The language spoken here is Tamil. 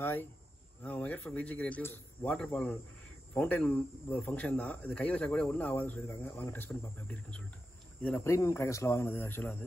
ஹாய், நான் Mahesh from Viji creatives. Water ball fountain function தான் இது. கை வச்சா கூட ஒன்றும் ஆகாதுன்னு சொல்லியிருக்காங்க. வாங்க டெஸ்ட் பண்ணி பார்ப்போம் எப்படி இருக்குன்னு சொல்லிட்டு. இது நான் ப்ரீமியம் கிராக்கர்ஸில் வாங்கினது ஆக்சுவலாக. அது